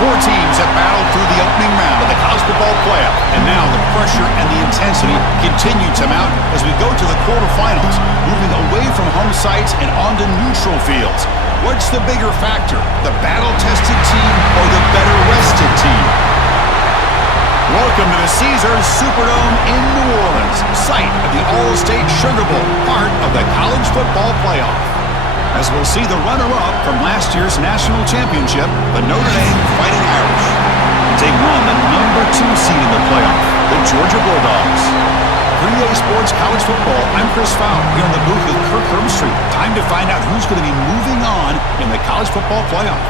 Four teams have battled through the opening round of the college football playoff, and now the pressure and the intensity continue to mount as we go to the quarterfinals, moving away from home sites and onto neutral fields. What's the bigger factor, the battle-tested team or the better-rested team? Welcome to the Caesars Superdome in New Orleans, site of the All-State Sugar Bowl, part of the college football playoff. As we'll see the runner-up from last year's national championship, the Notre Dame Fighting Irish. Taking on the #2 seed in the playoff, the Georgia Bulldogs. For EA Sports College Football, I'm Chris Fowler here in the booth with Kirk Herbstreit. Time to find out who's going to be moving on in the college football playoff.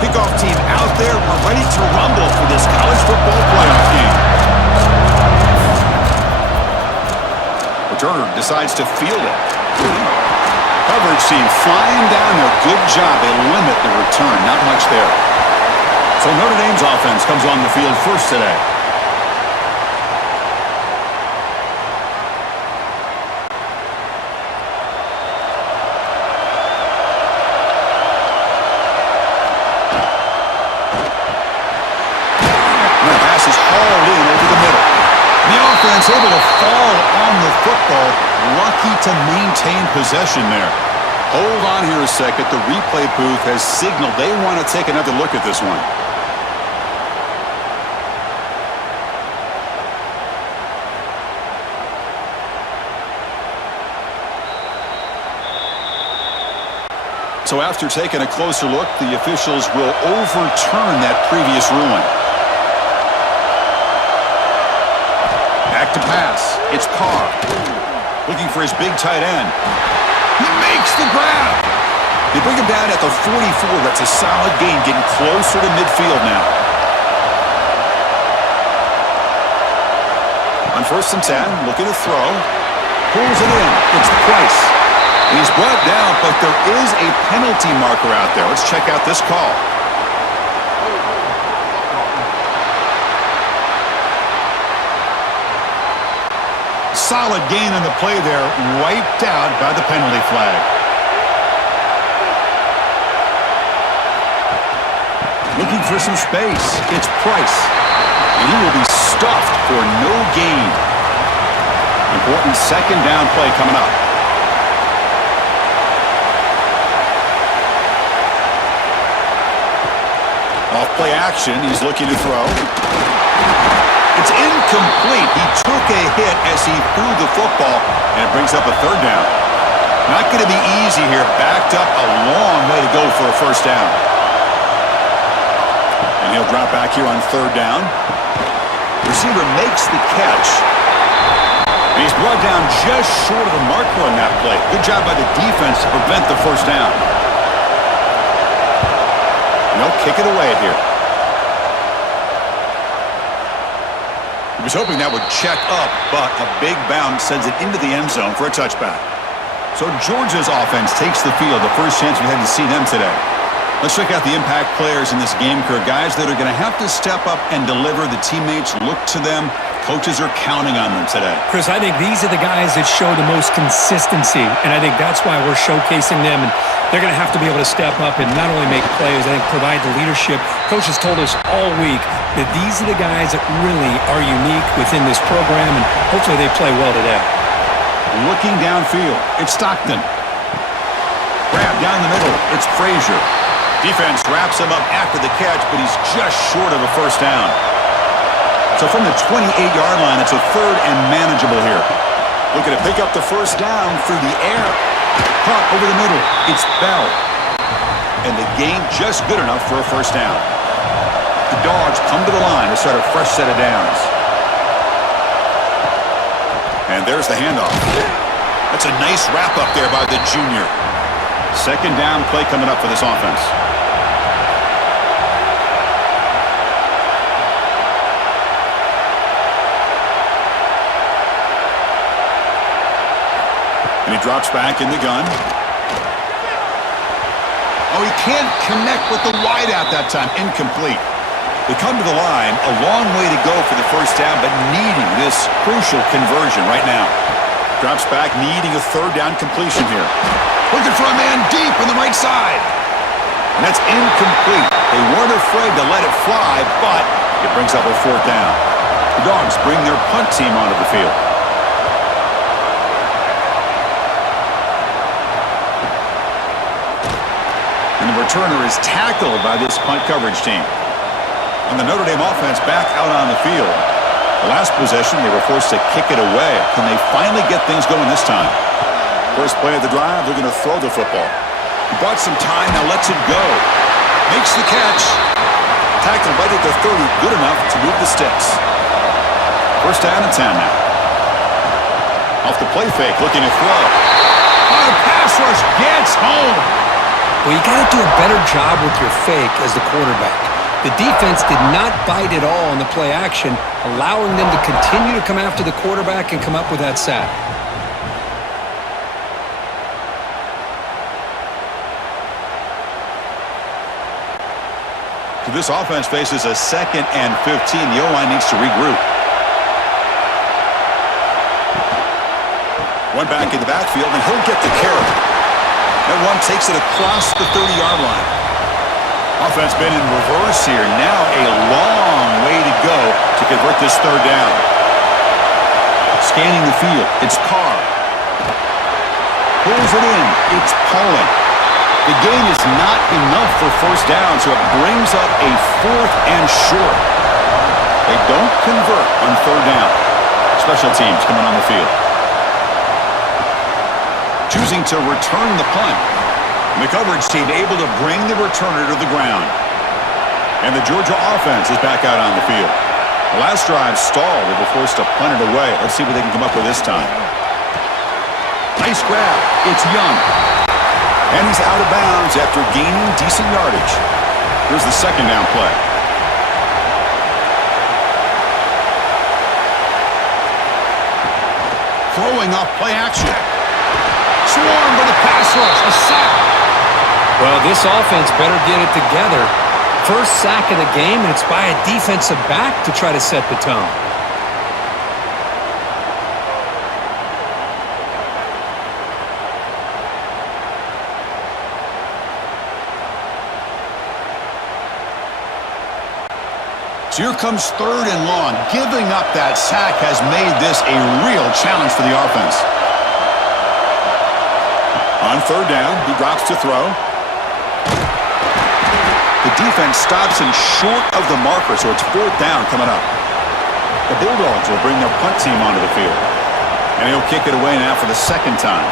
Kickoff team out there. We're ready to rumble for this college football playoff game. Returner decides to field it. Coverage team flying down there. Good job. They limit the return. Not much there. So Notre Dame's offense comes on the field first today. And the pass is hauled in over the middle. The offense able to fall on the football. Lucky to maintain possession there. Hold on here a second. The replay booth has signaled they want to take another look at this one. So after taking a closer look, the officials will overturn that previous ruling. Back to pass. It's Carr. Looking for his big tight end. He makes the grab. They bring him down at the 44. That's a solid gain, getting closer to midfield now. On 1st and 10, looking to throw. Pulls it in. It's Price. He's brought down, but there is a penalty marker out there. Let's check out this call. Solid gain on the play there, wiped out by the penalty flag. Looking for some space. It's Price. And he will be stuffed for no gain. Important 2nd down play coming up. Off play action, he's looking to throw. It's incomplete. He took a hit as he threw the football, and it brings up a 3rd down. Not going to be easy here. Backed up a long way to go for a 1st down. And he'll drop back here on 3rd down. Receiver makes the catch. And he's brought down just short of the marker on that play. Good job by the defense to prevent the 1st down. And they'll kick it away here. He was hoping that would check up, but a big bounce sends it into the end zone for a touchback. So Georgia's offense takes the field, the first chance we had to see them today. Let's check out the impact players in this game, Kirk. Guys that are going to have to step up and deliver. The teammates look to them. Coaches are counting on them today. Chris, I think these are the guys that show the most consistency, and I think that's why we're showcasing them. And they're going to have to be able to step up and not only make plays, I think provide the leadership. Coach has told us all week that these are the guys that really are unique within this program, and hopefully they play well today. Looking downfield, it's Stockton. Grab down the middle, it's Frazier. Defense wraps him up after the catch, but he's just short of a 1st down. So from the 28-yard line, it's a 3rd and manageable here. Looking to pick up the 1st down through the air. Caught over the middle. It's Bell. And the gain just good enough for a 1st down. The Dogs come to the line to start a fresh set of downs. And there's the handoff. That's a nice wrap-up there by the junior. 2nd down play coming up for this offense. And he drops back in the gun. Oh, he can't connect with the wideout that time. Incomplete. They come to the line, a long way to go for the 1st down, but needing this crucial conversion right now. Drops back, needing a third down completion here. Looking for a man deep on the right side. And that's incomplete. They weren't afraid to let it fly, but it brings up a fourth down. The Dogs bring their punt team onto the field. And the returner is tackled by this punt coverage team. And the Notre Dame offense back out on the field. The last possession, they were forced to kick it away. Can they finally get things going this time? First play of the drive, they're going to throw the football. He bought some time, now lets it go. Makes the catch. Tackled right at the 30, good enough to move the sticks. First down and 10 now. Off the play fake, looking to throw. Oh, the pass rush gets home. Well, you got to do a better job with your fake as the quarterback. The defense did not bite at all on the play action, allowing them to continue to come after the quarterback and come up with that sack. So this offense faces a 2nd and 15. The O-line needs to regroup. One back in the backfield, and he'll get the carry. That one takes it across the 30-yard line. Offense been in reverse here. Now a long way to go to convert this third down. Scanning the field. It's Carr. Pulls it in. It's Pauling. The gain is not enough for first down, so it brings up a 4th and short. They don't convert on third down. Special teams coming on the field. Choosing to return the punt. And the coverage team able to bring the returner to the ground. And the Georgia offense is back out on the field. The last drive stalled. They were forced to punt it away. Let's see what they can come up with this time. Nice grab. It's Young. And he's out of bounds after gaining decent yardage. Here's the second down play. Throwing off play action. Swarmed by the pass rush. A sack. Well, this offense better get it together. First sack of the game, and it's by a defensive back to try to set the tone. So here comes third and long. Giving up that sack has made this a real challenge for the offense. On third down, he drops to throw. The defense stops him short of the marker, so it's fourth down coming up. The Bulldogs will bring their punt team onto the field. And he'll kick it away now for the second time.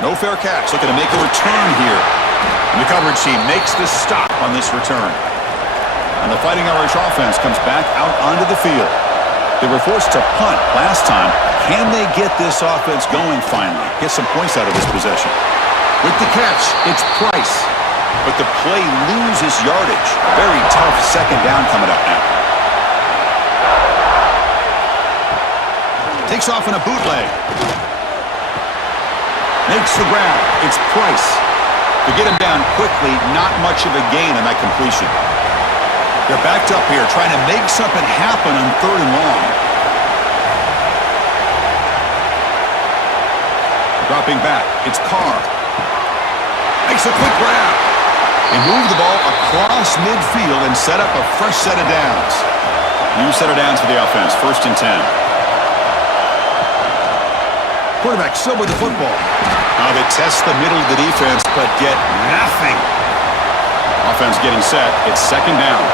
No fair catch, looking to make a return here. And the coverage team makes the stop on this return. And the Fighting Irish offense comes back out onto the field. They were forced to punt last time. Can they get this offense going finally? Get some points out of this possession. With the catch, it's Price. But the play loses yardage. Very tough second down coming up now. Takes off in a bootleg. Makes the grab. It's Price. To get him down quickly, not much of a gain on that completion. They're backed up here, trying to make something happen on third and long. Dropping back, it's Carr. Makes a quick grab. They move the ball across midfield and set up a fresh set of downs. New set of downs for the offense, 1st and 10. Quarterback still with the football. Now they test the middle of the defense, but get nothing. Offense getting set. It's second down.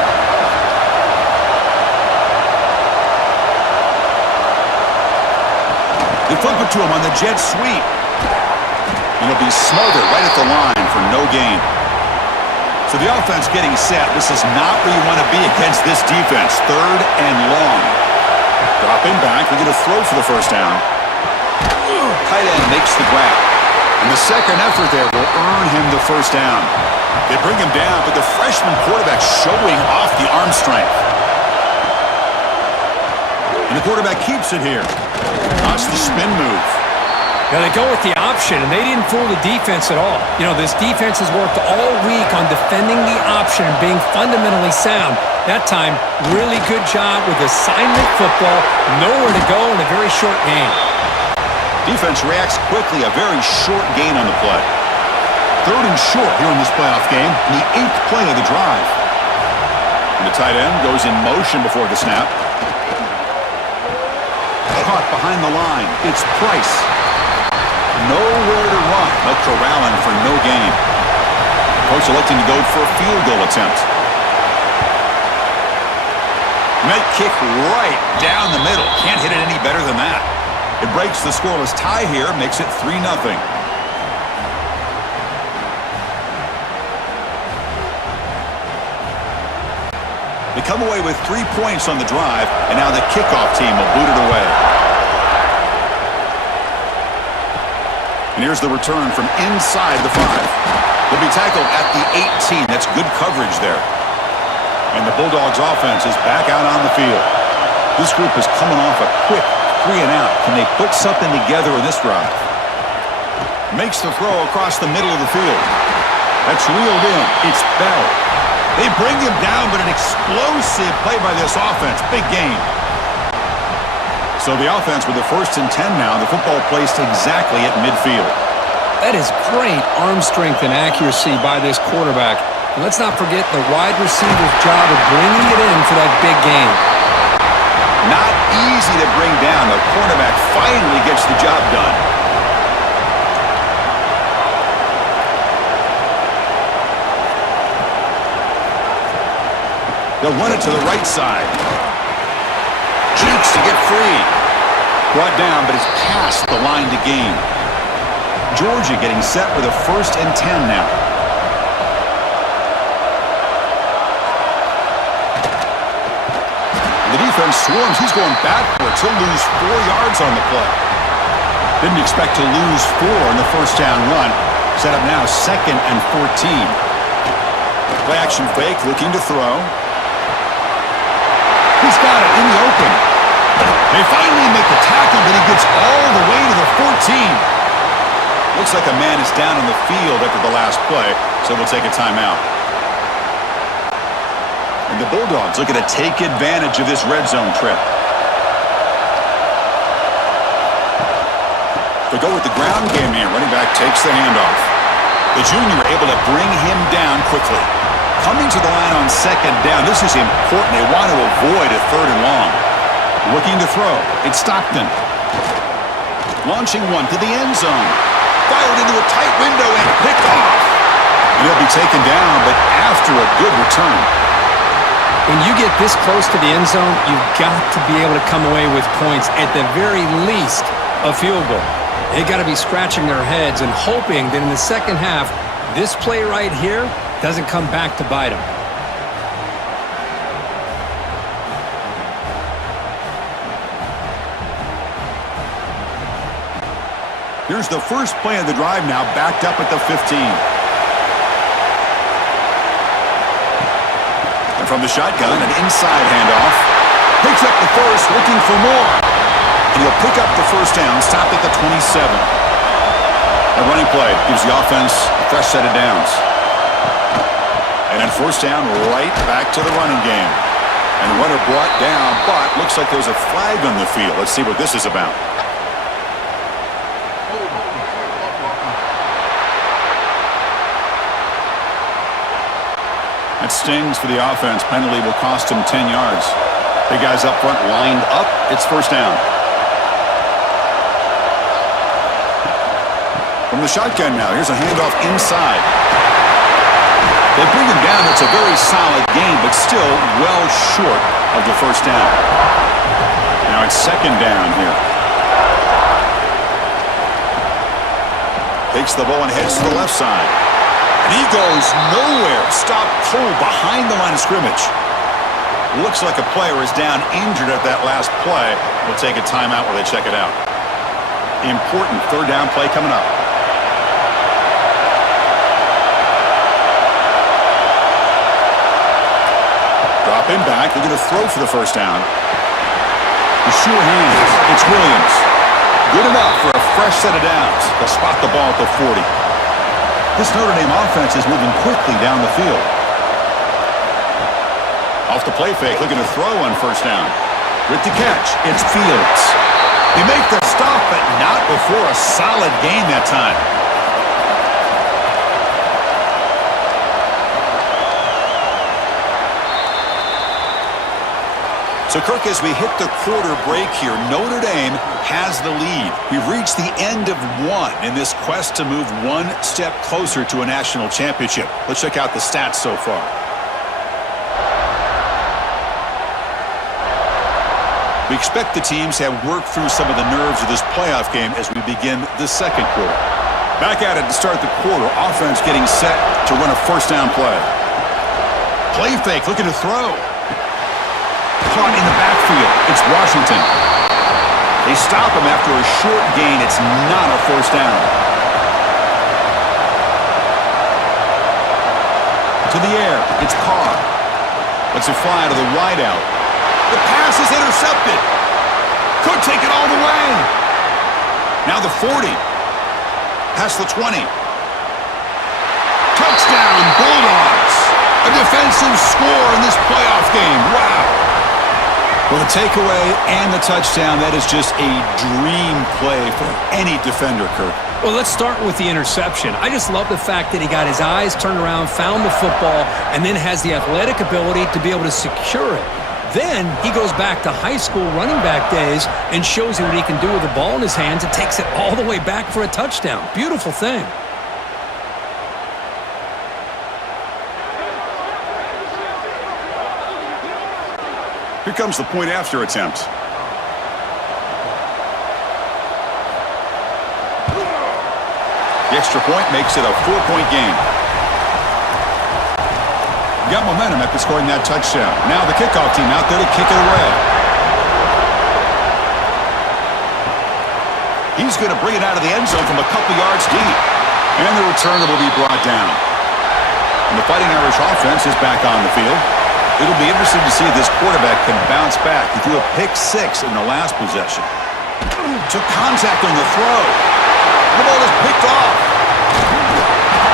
They flip it to him on the jet sweep. And it'll be smothered right at the line for no gain. So the offense getting set. This is not where you want to be against this defense. Third and long. Dropping back. They're going to throw for the first down. Tight end makes the grab. And the second effort there will earn him the first down. They bring him down, but the freshman quarterback showing off the arm strength. And the quarterback keeps it here. That's the spin move. Now they go with the option, and they didn't fool the defense at all. You know, this defense has worked all week on defending the option and being fundamentally sound. That time, really good job with assignment football. Nowhere to go in a very short game. Defense reacts quickly, a very short gain on the play. 3rd and short here in this playoff game, the 8th play of the drive. And the tight end goes in motion before the snap. Caught behind the line. It's Price. Nowhere to run. They'll corral him for no gain. Coach electing to go for a field goal attempt. Net kick right down the middle. Can't hit it any better than that. It breaks the scoreless tie here, makes it 3-0. They come away with 3 points on the drive, and now the kickoff team will boot it away. And here's the return from inside the 5. They'll be tackled at the 18. That's good coverage there. And the Bulldogs offense is back out on the field. This group is coming off a quick 3-and-out. Can they put something together in this drive? Makes the throw across the middle of the field. That's reeled in. It's Bell. They bring him down, but an explosive play by this offense. Big game. So the offense with the 1st and 10 now. The football placed exactly at midfield. That is great arm strength and accuracy by this quarterback. And let's not forget the wide receiver's job of bringing it in for that big game. Not easy to bring down. The cornerback finally gets the job done. They'll run it to the right side. Cheeks to get free. Brought down, but it's past the line to gain. Georgia getting set with a 1st and 10 now. The defense swarms. He's going backwards. He'll lose 4 yards on the play. Didn't expect to lose 4 on the 1st down run. Set up now 2nd and 14. Play action fake, looking to throw. He's got it in the open. They finally make the tackle, but he gets all the way to the 14. Looks like a man is down on the field after the last play, so we'll take a timeout. And the Bulldogs looking to take advantage of this red zone trip. They go with the ground game here. Running back takes the handoff. The junior able to bring him down quickly. Coming to the line on 2nd down. This is important. They want to avoid a 3rd and long. Looking to throw. It's Stockton. Launching one to the end zone. Fired into a tight window and picked off. And he'll be taken down, but after a good return. When you get this close to the end zone, you've got to be able to come away with points, at the very least, a field goal. They got to be scratching their heads and hoping that in the second half, this play right here doesn't come back to bite them. Here's the first play of the drive now, backed up at the 15. And from the shotgun, an inside handoff. Picks up the first, looking for more. And he'll pick up the 1st down, stopped at the 27. A running play gives the offense a fresh set of downs. And then 1st down, right back to the running game. And runner brought down, but looks like there's a flag on the field. Let's see what this is about. That stings for the offense. Penalty will cost him 10 yards. Big guys up front lined up. It's 1st down. From the shotgun now, here's a handoff inside. They bring him down. It's a very solid game, but still well short of the 1st down. Now it's 2nd down here. Takes the ball and heads to the left side. And he goes nowhere. Stopped cold behind the line of scrimmage. Looks like a player is down injured at that last play. We'll take a timeout while they check it out. Important 3rd down play coming up. Dropping back. They're going to throw for the 1st down. The sure hands. It's Williams. Good enough for a fresh set of downs. They'll spot the ball at the 40. This Notre Dame offense is moving quickly down the field. Off the play fake, looking to throw on first down. With the catch, it's Fields. They make the stop, but not before a solid gain that time. So, Kirk, as we hit the quarter break here, Notre Dame has the lead. We've reached the end of one in this quest to move one step closer to a national championship. Let's check out the stats so far. We expect the teams to have worked through some of the nerves of this playoff game as we begin the second quarter. Back at it to start the quarter. Offense getting set to run a first down play. Play fake, looking to throw. Caught in the backfield. It's Washington. They stop him after a short gain. It's not a first down. To the air. It's Carr. Lets it fly to the wideout. The pass is intercepted. Could take it all the way. Now the 40. Past the 20. Touchdown, Bulldogs. A defensive score in this playoff game. Wow. Well, the takeaway and the touchdown, that is just a dream play for any defender, Kirk. Well, let's start with the interception. I just love the fact that he got his eyes turned around, found the football, and then has the athletic ability to be able to secure it. Then he goes back to high school running back days and shows you what he can do with the ball in his hands and takes it all the way back for a touchdown. Beautiful thing. Here comes the point after attempt. The extra point makes it a 4-point game. Got momentum after scoring that touchdown. Now the kickoff team out there to kick it away. He's going to bring it out of the end zone from a couple yards deep. And the returner will be brought down. And the Fighting Irish offense is back on the field. It'll be interesting to see if this quarterback can bounce back. He threw a pick-6 in the last possession. Took contact on the throw. The ball is picked off.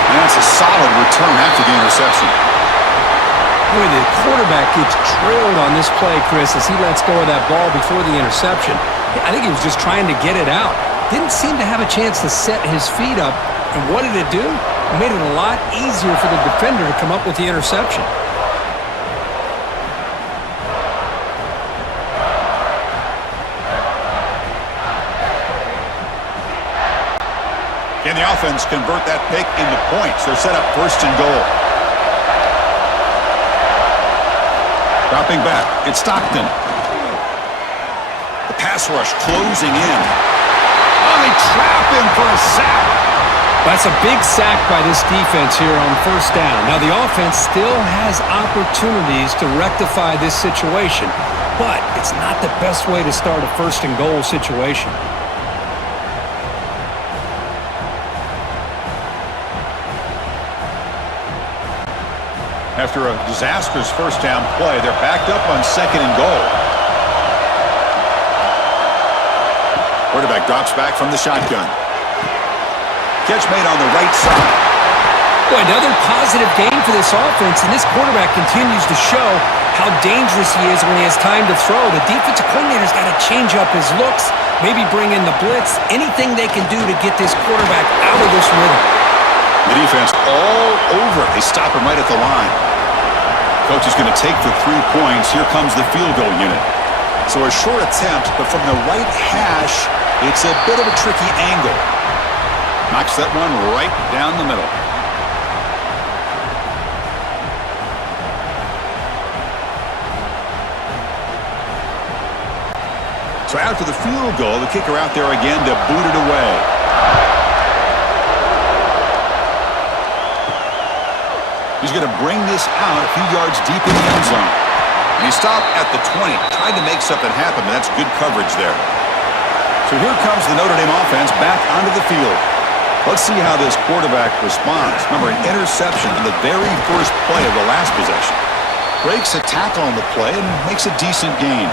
And that's a solid return after the interception. Boy, the quarterback gets trailed on this play, Chris, as he lets go of that ball before the interception. I think he was just trying to get it out. Didn't seem to have a chance to set his feet up. And what did it do? It made it a lot easier for the defender to come up with the interception. Can the offense convert that pick into points? They're set up first and goal. Dropping back, it's Stockton. The pass rush closing in. Oh, they trap him for a sack. That's a big sack by this defense here on first down. Now, the offense still has opportunities to rectify this situation, but it's not the best way to start a first and goal situation. After a disastrous first down play, they're backed up on second and goal. Quarterback drops back from the shotgun. Catch made on the right side. Boy, another positive game for this offense, and this quarterback continues to show how dangerous he is when he has time to throw. The defensive coordinator's got to change up his looks, maybe bring in the blitz, anything they can do to get this quarterback out of this rhythm. The defense all over it. They stop him right at the line. Coach is going to take the 3 points. Here comes the field goal unit. So a short attempt, but from the right hash, it's a bit of a tricky angle. Knocks that one right down the middle. So after the field goal, the kicker out there again to boot it away. He's going to bring this out a few yards deep in the end zone. And he stopped at the 20. Tried to make something happen, but that's good coverage there. So here comes the Notre Dame offense back onto the field. Let's see how this quarterback responds. Remember, an interception in the very first play of the last possession. Breaks a tackle on the play and makes a decent gain.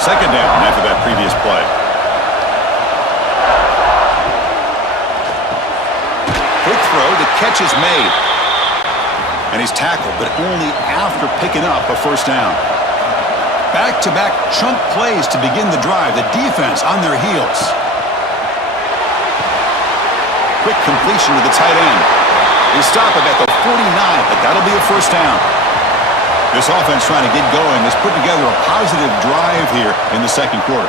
Second down after that previous play. catch is made. And he's tackled, but only after picking up a first down. Back-to-back chunk plays to begin the drive. The defense on their heels. Quick completion to the tight end. They stop him at the 49, but that'll be a first down. This offense trying to get going has put together a positive drive here in the second quarter.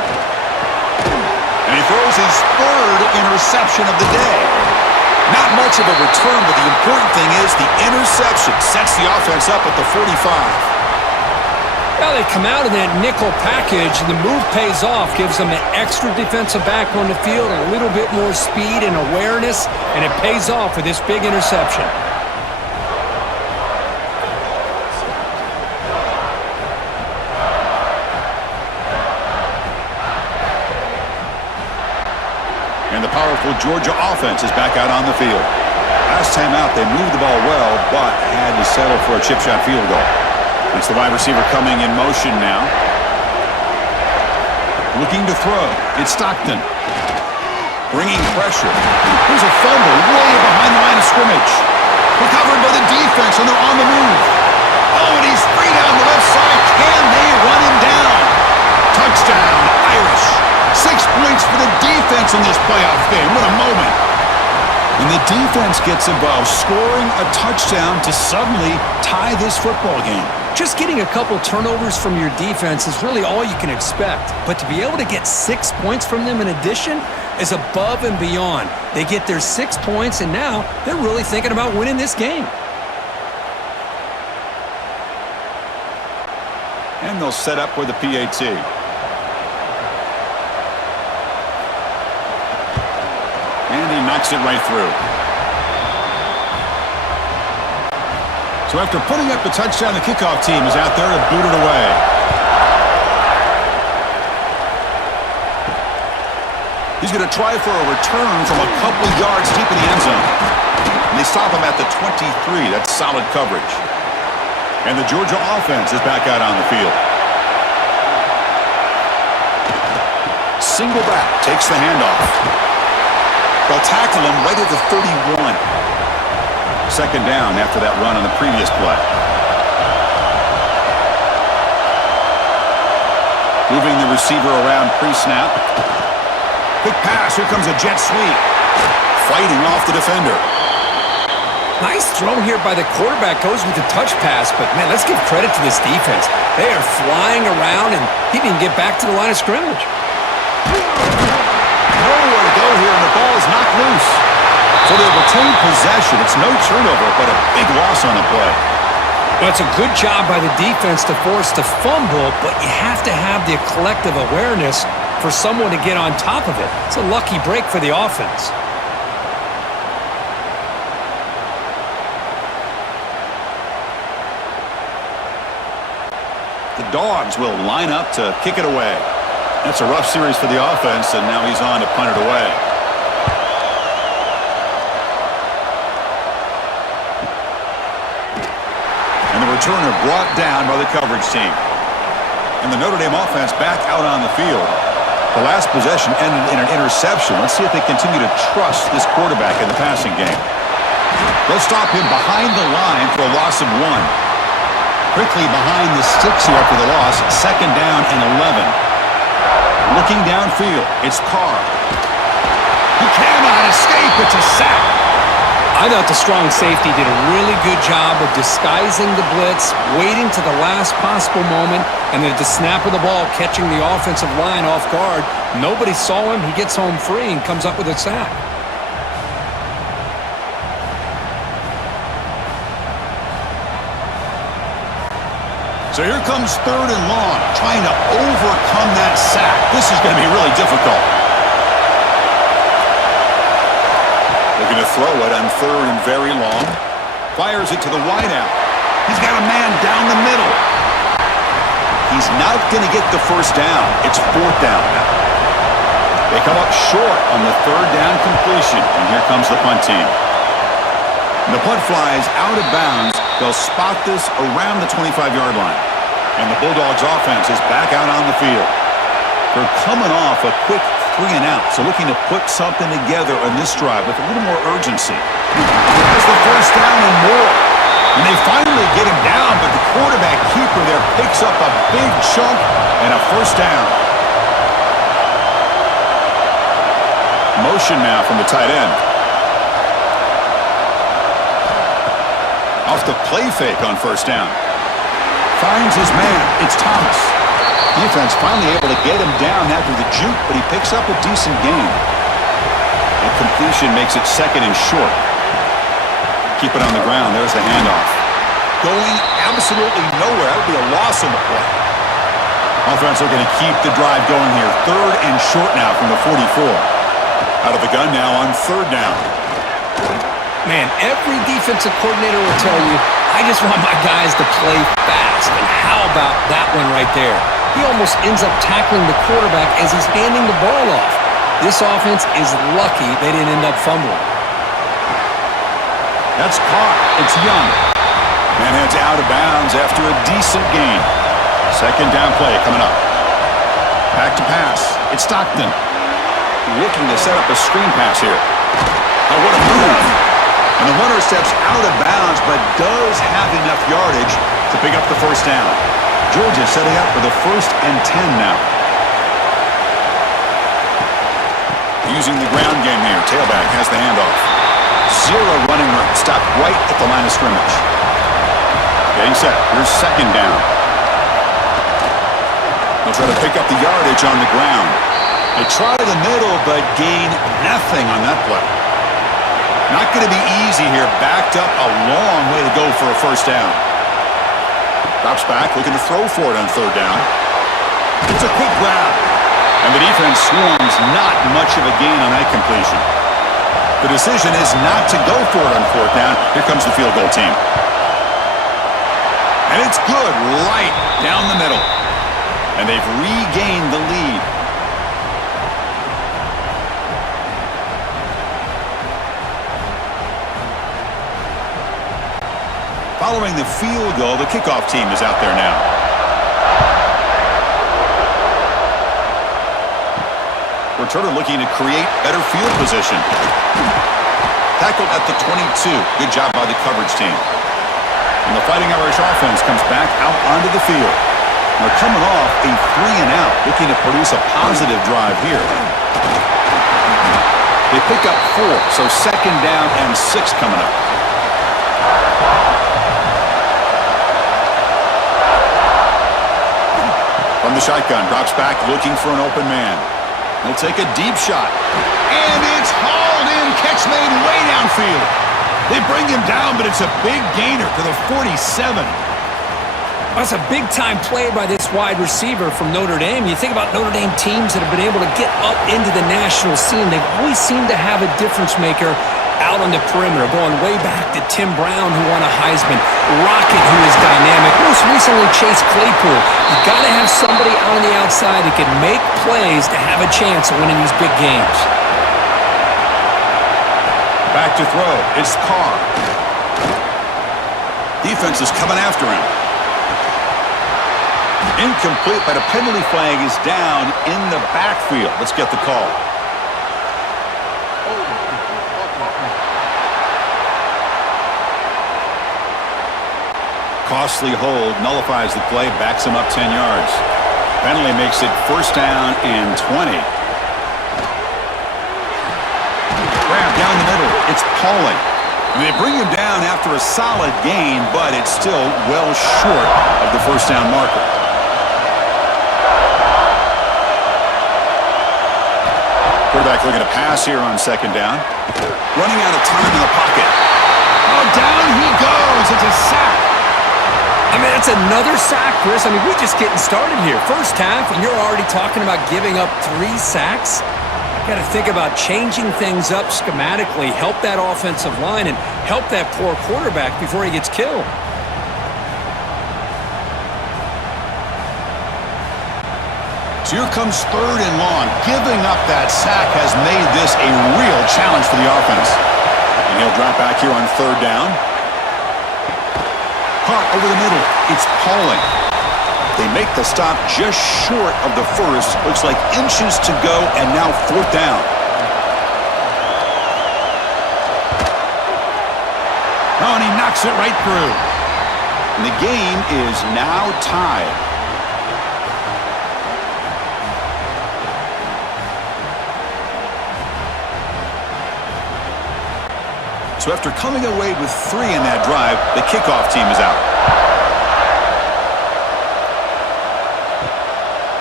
And he throws his third interception of the day. Not much of a return, but the important thing is the interception sets the offense up at the 45. Well, they come out in that nickel package, and the move pays off, gives them an extra defensive back on the field, a little bit more speed and awareness, and it pays off with this big interception. And the powerful Georgia offense is back out on the field. Last time out, they moved the ball well, but had to settle for a chip shot field goal. It's the wide receiver coming in motion now. Looking to throw. It's Stockton. Bringing pressure. Here's a fumble way behind the line of scrimmage. Recovered by the defense, and they're on the move. Oh, and he's free down the left side. Can they run him down? Touchdown, Irish. 6 points for the defense in this playoff game. What a moment. And the defense gets involved, scoring a touchdown to suddenly tie this football game. Just getting a couple turnovers from your defense is really all you can expect. But to be able to get 6 points from them in addition is above and beyond. They get their 6 points, and now they're really thinking about winning this game. And they'll set up for the PAT. And he knocks it right through. So after putting up the touchdown, the kickoff team is out there to boot it away. He's going to try for a return from a couple yards deep in the end zone. And they stop him at the 23. That's solid coverage. And the Georgia offense is back out on the field. Single back takes the handoff. They'll tackle him right at the 31. Second down after that run on the previous play. Moving the receiver around pre-snap. Quick pass. Here comes a jet sweep. Fighting off the defender. Nice throw here by the quarterback. Goes with the touch pass, but, man, let's give credit to this defense. They are flying around, and he didn't get back to the line of scrimmage. Nowhere to go here, and the ball is knocked loose. So they'll retain possession. It's no turnover, but a big loss on the play. Well, it's a good job by the defense to force the fumble, but you have to have the collective awareness for someone to get on top of it. It's a lucky break for the offense. The Dogs will line up to kick it away. That's a rough series for the offense, and now he's on to punt it away. And the returner brought down by the coverage team. And the Notre Dame offense back out on the field. The last possession ended in an interception. Let's see if they continue to trust this quarterback in the passing game. They'll stop him behind the line for a loss of 1. Quickly behind the sticks here after the loss. Second down and 11. Looking downfield, it's Carr. He cannot escape. It's a sack. I thought the strong safety did a really good job of disguising the blitz, waiting to the last possible moment, and then at the snap of the ball, catching the offensive line off guard. Nobody saw him. He gets home free and comes up with a sack. So here comes third and long, trying to overcome that sack. This is going to be really difficult. Looking to throw it on third and very long. Fires it to the wideout. He's got a man down the middle. He's not going to get the first down. It's fourth down now. They come up short on the third down completion, and here comes the punt team. And the punt flies out of bounds. They'll spot this around the 25-yard line. And the Bulldogs offense is back out on the field. They're coming off a quick 3 and out, so looking to put something together on this drive with a little more urgency. Has the first down and more. And they finally get him down, but the quarterback keeper there picks up a big chunk and a first down. Motion now from the tight end. Off the play fake on first down. Finds his man. It's Thomas. Defense finally able to get him down after the juke, but he picks up a decent gain. And completion makes it second and short. Keep it on the ground. There's the handoff. Going absolutely nowhere. That would be a loss in the play. Offense looking to keep the drive going here. Third and short now from the 44. Out of the gun now on third down. Man, every defensive coordinator will tell you, I just want my guys to play fast. And how about that one right there? He almost ends up tackling the quarterback as he's handing the ball off. This offense is lucky they didn't end up fumbling. That's caught. It's Young. Man heads out of bounds after a decent gain. Second down play coming up. Back to pass. It's Stockton. Looking to set up a screen pass here. Oh, what a move. And the runner steps out of bounds, but does have enough yardage to pick up the first down. Georgia setting up for the 1st and 10 now. Using the ground game here. Tailback has the handoff. Zero running room. Stopped right at the line of scrimmage. Getting set. Here's second down. They'll try to pick up the yardage on the ground. They try the middle, but gain nothing on that play. Not going to be easy here. Backed up a long way to go for a first down. Drops back, looking to throw for it on third down. It's a quick grab. And the defense swarms. Not much of a gain on that completion. The decision is not to go for it on fourth down. Here comes the field goal team. And it's good right down the middle. And they've regained the lead. Following the field goal, the kickoff team is out there now. Returner looking to create better field position. Tackled at the 22. Good job by the coverage team. And the Fighting Irish offense comes back out onto the field. They're coming off a 3 and out, looking to produce a positive drive here. They pick up 4, so second down and 6 coming up. From the shotgun, drops back, looking for an open man. He'll take a deep shot. And it's hauled in. Catch made way downfield. They bring him down, but it's a big gainer to the 47. That's a big-time play by this wide receiver from Notre Dame. You think about Notre Dame teams that have been able to get up into the national scene. They've always seemed to have a difference maker out on the perimeter, going way back to Tim Brown, who won a Heisman, Rocket, who is dynamic, most recently Chase Claypool. You've got to have somebody out on the outside that can make plays to have a chance of winning these big games. Back to throw. It's Carr. Defense is coming after him. Incomplete, but a penalty flag is down in the backfield. Let's get the call. Costly hold, nullifies the play, backs him up 10 yards. Penalty makes it first down and 20. Grab down the middle. It's Pauling. And they bring him down after a solid gain, but it's still well short of the first down marker. Quarterback looking to pass here on second down. Running out of time in the pocket. Oh, down he goes. It's a sack. I mean, that's another sack, Chris. I mean, we're just getting started here. First half, and you're already talking about giving up 3 sacks. Got to think about changing things up schematically, help that offensive line, and help that poor quarterback before he gets killed. So here comes third and long. Giving up that sack has made this a real challenge for the offense. And he'll drop back here on third down. Caught over the middle. It's Pauling. They make the stop just short of the first. Looks like inches to go, and now 4th down. Oh, and he knocks it right through. And the game is now tied. So after coming away with 3 in that drive, the kickoff team is out.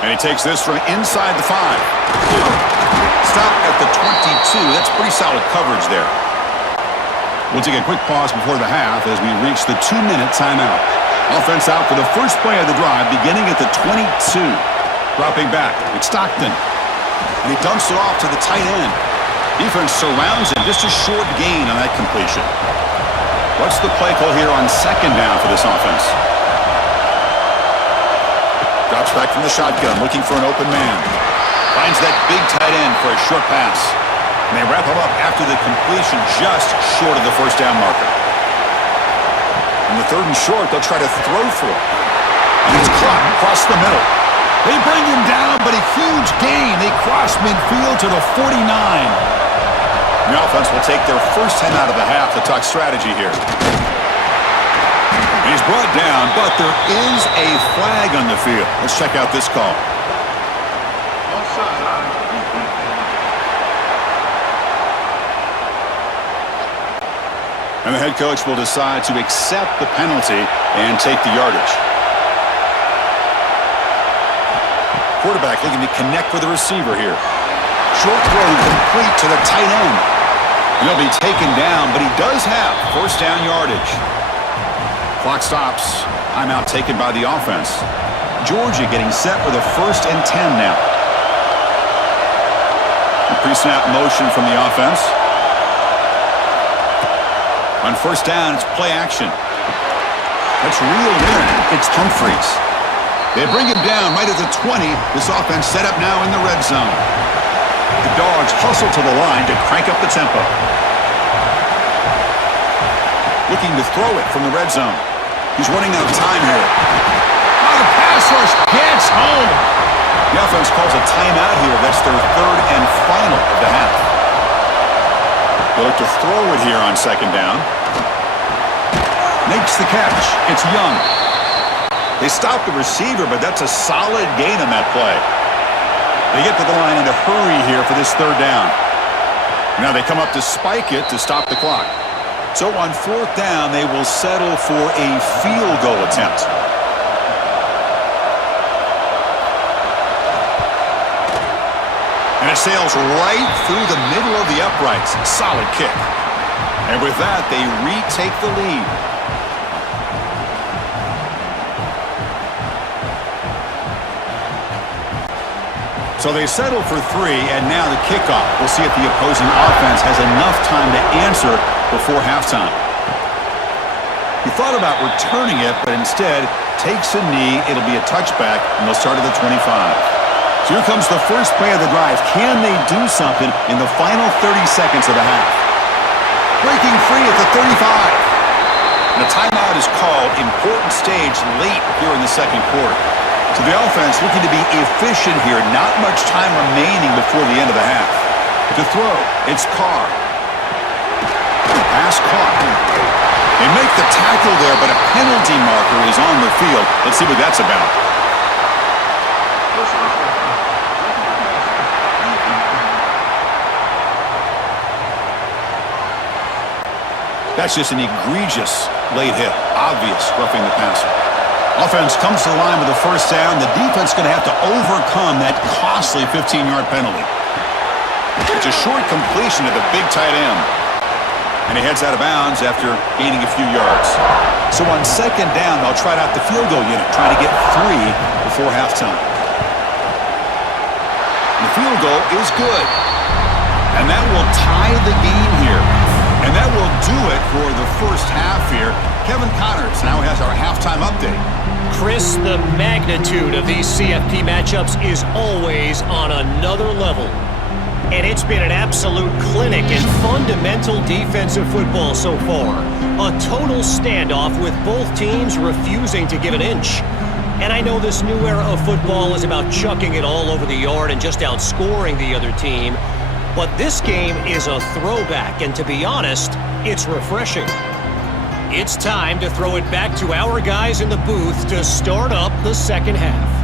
And he takes this from inside the 5. Stop at the 22. That's pretty solid coverage there. We'll take a quick pause before the half as we reach the 2-minute timeout. Offense out for the first play of the drive, beginning at the 22. Dropping back, it's Stockton. And he dumps it off to the tight end. Defense surrounds him, just a short gain on that completion. What's the play call here on 2nd down for this offense? Drops back from the shotgun, looking for an open man. Finds that big tight end for a short pass. And they wrap him up after the completion just short of the 1st down marker. On the 3rd and short, they'll try to throw for it. And it's caught across the middle. They bring him down, but a huge gain. They cross midfield to the 49. The offense will take their first 10 out of the half to talk strategy here. He's brought down, but there is a flag on the field. Let's check out this call. And the head coach will decide to accept the penalty and take the yardage. Quarterback looking to connect with the receiver here. Short throw complete to the tight end. He'll be taken down, but he does have 1st down yardage. Clock stops. Timeout taken by the offense. Georgia getting set with a 1st and 10 now. Pre-snap motion from the offense. On 1st down, it's play action. That's reeled in. It's Humphreys. They bring him down right at the 20. This offense set up now in the red zone. The Dogs hustle to the line to crank up the tempo. Looking to throw it from the red zone. He's running out of time here. Oh, the pass rush gets home. The offense calls a timeout here. That's their 3rd and final of the half. They look to throw it here on 2nd down. Makes the catch. It's Young. They stop the receiver, but that's a solid gain on that play. They get to the line in a hurry here for this 3rd down. Now they come up to spike it to stop the clock. So on 4th down, they will settle for a field goal attempt. And it sails right through the middle of the uprights. Solid kick. And with that, they retake the lead. So they settle for 3, and now the kickoff. We'll see if the opposing offense has enough time to answer before halftime. He thought about returning it, but instead takes a knee. It'll be a touchback, and they'll start at the 25. So here comes the first play of the drive. Can they do something in the final 30 seconds of the half? Breaking free at the 35. And a timeout is called. Important stage late here in the 2nd quarter. So the offense looking to be efficient here. Not much time remaining before the end of the half. To throw, it's Carr. Pass caught. They make the tackle there, but a penalty marker is on the field. Let's see what that's about. That's just an egregious late hit. Obvious roughing the passer. Offense comes to the line with the 1st down. The defense going to have to overcome that costly 15-yard penalty. It's a short completion to the big tight end. And he heads out of bounds after gaining a few yards. So on 2nd down, they'll try out the field goal unit, trying to get 3 before halftime. And the field goal is good. And that will tie the game here. And that will do it for the first half here. Kevin Connors now has our halftime update. Chris, the magnitude of these CFP matchups is always on another level. And it's been an absolute clinic in fundamental defensive football so far. A total standoff with both teams refusing to give an inch. And I know this new era of football is about chucking it all over the yard and just outscoring the other team, but this game is a throwback, and to be honest, it's refreshing. It's time to throw it back to our guys in the booth to start up the second half.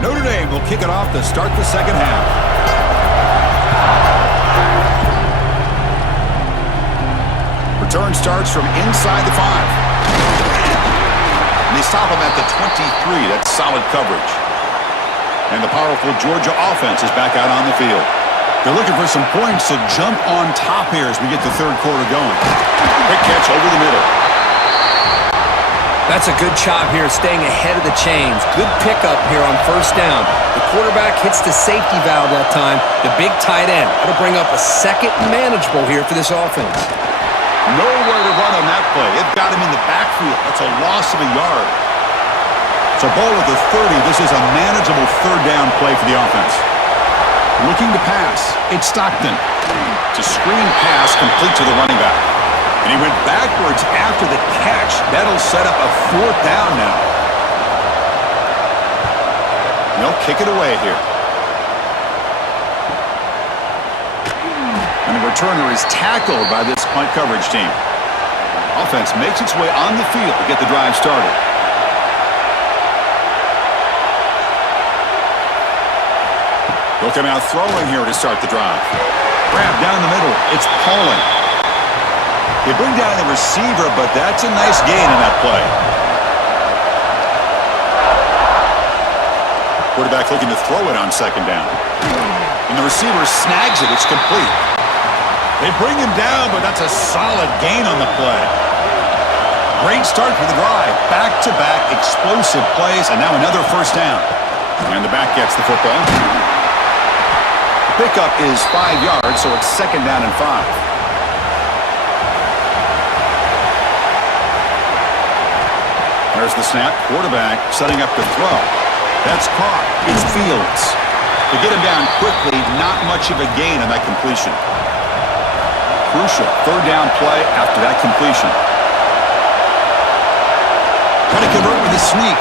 Notre Dame will kick it off to start the second half. Return starts from inside the 5. And they stop him at the 23. That's solid coverage. And the powerful Georgia offense is back out on the field. They're looking for some points to jump on top here as we get the third quarter going. Quick catch over the middle. That's a good job here, staying ahead of the chains. Good pickup here on first down. The quarterback hits the safety valve that time. The big tight end. That'll bring up a second manageable here for this offense. Nowhere to run on that play. It got him in the backfield. That's a loss of a yard. So ball at the 30. This is a manageable third down play for the offense. Looking to pass. It's Stockton. It's a screen pass complete to the running back. And he went backwards after the catch. That'll set up a fourth down now. And they'll kick it away here. And the returner is tackled by this punt coverage team. Offense makes its way on the field to get the drive started. They'll come out throwing here to start the drive. Grab down the middle. It's Pauling. They bring down the receiver, but that's a nice gain in that play. Quarterback looking to throw it on second down. And the receiver snags it. It's complete. They bring him down, but that's a solid gain on the play. Great start for the drive. Back-to-back explosive plays, and now another first down. And the back gets the football. The pickup is 5 yards, so it's second down and 5. There's the snap. Quarterback setting up to throw. That's caught. It's Fields. To get him down quickly, not much of a gain on that completion. Crucial third down play after that completion. Trying to convert with a sneak.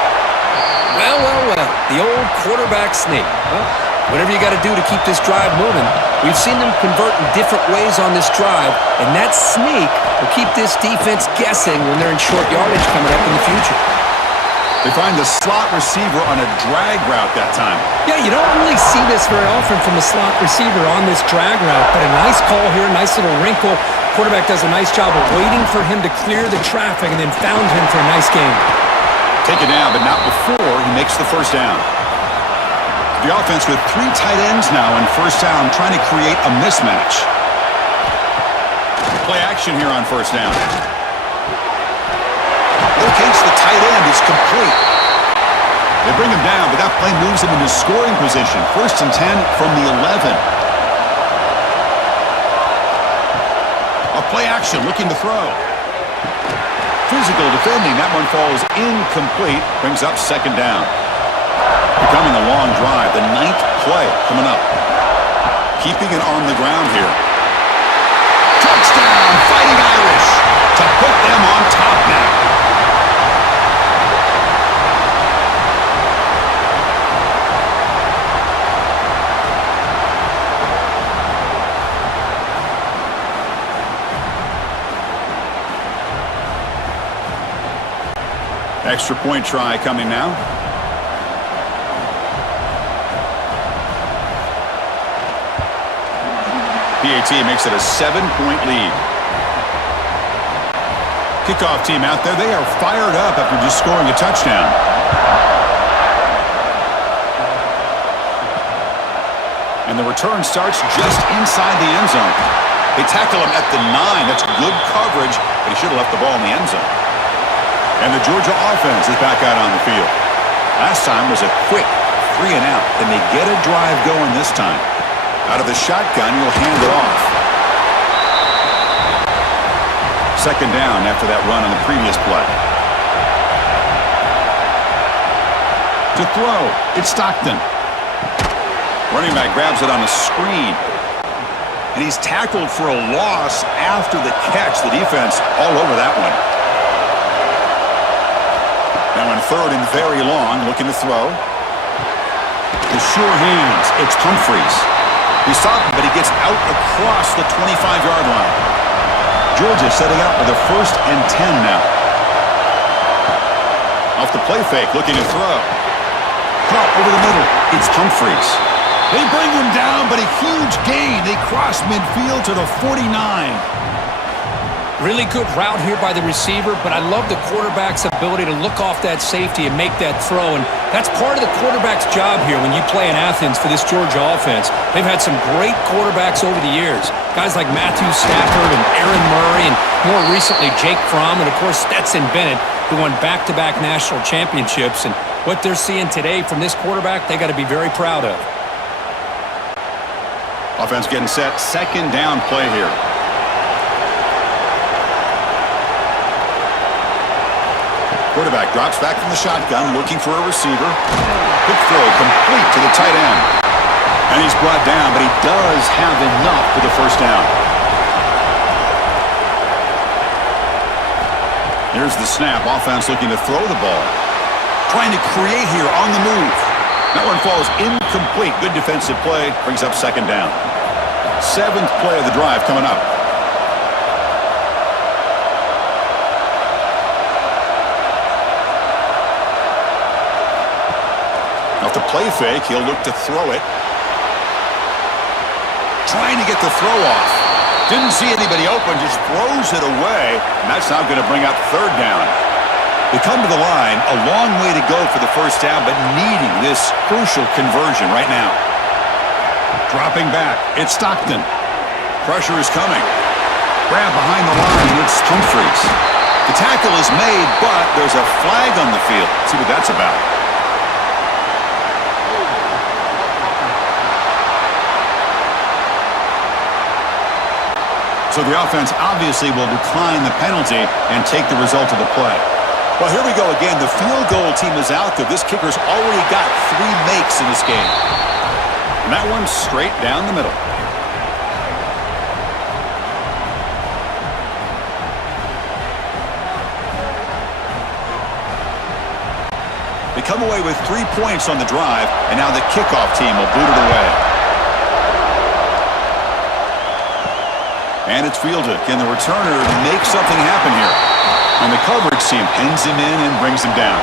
Well, well, well. The old quarterback sneak. Well, whatever you got to do to keep this drive moving. We've seen them convert in different ways on this drive, and that sneak will keep this defense guessing when they're in short yardage coming up in the future. They find the slot receiver on a drag route that time. Yeah, you don't really see this very often from a slot receiver on this drag route, but a nice call here, nice little wrinkle. Quarterback does a nice job of waiting for him to clear the traffic and then found him for a nice gain. Take it down, but not before he makes the first down. The offense with 3 tight ends now in first down, trying to create a mismatch. Play action here on first down. Locates the tight end. It's complete. They bring him down, but that play moves him into scoring position. First and 10 from the 11. A play action looking to throw. Physical defending. That one falls incomplete. Brings up second down. Becoming a long drive. The 9th play coming up. Keeping it on the ground here. Touchdown, Fighting Irish, to put them on top now. Extra point try coming now. PAT makes it a 7-point lead. Kickoff team out there, they are fired up after just scoring a touchdown. And the return starts just inside the end zone. They tackle him at the 9. That's good coverage, but he should have left the ball in the end zone. And the Georgia offense is back out on the field. Last time was a quick 3 and out. Can they get a drive going this time? Out of the shotgun, you'll hand it off. Second down after that run on the previous play. To throw, it's Stockton. Running back grabs it on a screen. And he's tackled for a loss after the catch. The defense all over that one. Now in third and very long, looking to throw. The sure hands, it's Humphreys. He's stopped, but he gets out across the 25-yard line. Georgia setting up with a 1st and 10 now. Off the play fake, looking to throw. Caught over the middle, it's Humphreys. They bring him down, but a huge gain. They cross midfield to the 49. Really good route here by the receiver, but I love the quarterback's ability to look off that safety and make that throw, and that's part of the quarterback's job here when you play in Athens for this Georgia offense. They've had some great quarterbacks over the years, guys like Matthew Stafford and Aaron Murray, and more recently Jake Fromm, and of course Stetson Bennett, who won back-to-back national championships, and what they're seeing today from this quarterback, they got to be very proud of. Offense getting set, second down play here. Quarterback drops back from the shotgun, looking for a receiver. Quick throw, complete to the tight end. And he's brought down, but he does have enough for the first down. Here's the snap. Offense looking to throw the ball. Trying to create here on the move. That one falls incomplete. Good defensive play. Brings up second down. 7th play of the drive coming up. Off the play fake, he'll look to throw it. Trying to get the throw off. Didn't see anybody open, just throws it away. And that's now going to bring up third down. They come to the line, a long way to go for the first down, but needing this crucial conversion right now. Dropping back, it's Stockton. Pressure is coming. Grab behind the line, it's Humphreys. The tackle is made, but there's a flag on the field. Let's see what that's about. So the offense obviously will decline the penalty and take the result of the play. Well, here we go again. The field goal team is out there. This kicker's already got 3 makes in this game. And that one's straight down the middle. They come away with 3 points on the drive, and now the kickoff team will boot it away. And it's fielded. Can the returner make something happen here? And the coverage team pins him in and brings him down.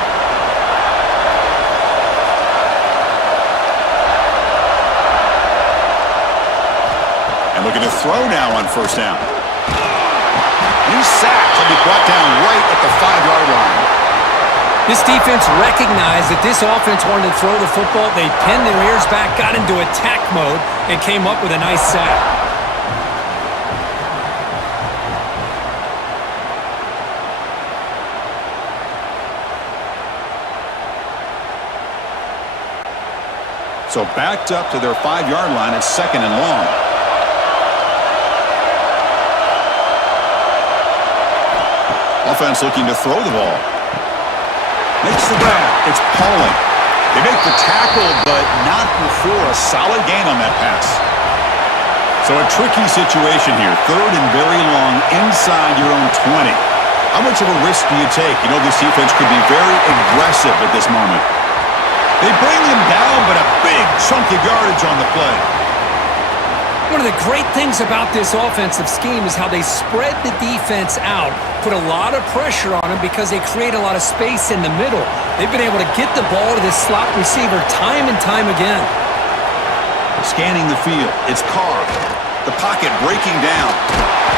And looking to throw now on first down. He's sacked and be brought down right at the 5-yard line. This defense recognized that this offense wanted to throw the football. They pinned their ears back, got into attack mode, and came up with a nice sack. So backed up to their 5-yard line, it's second and long. Offense looking to throw the ball. Makes the grab. It's Pauling. They make the tackle, but not before a solid gain on that pass. So a tricky situation here. Third and very long inside your own 20. How much of a risk do you take? You know this defense could be very aggressive at this moment. They bring him down, but a big chunk of yardage on the play. One of the great things about this offensive scheme is how they spread the defense out, put a lot of pressure on them because they create a lot of space in the middle. They've been able to get the ball to this slot receiver time and time again. Scanning the field, it's Carr. The pocket breaking down.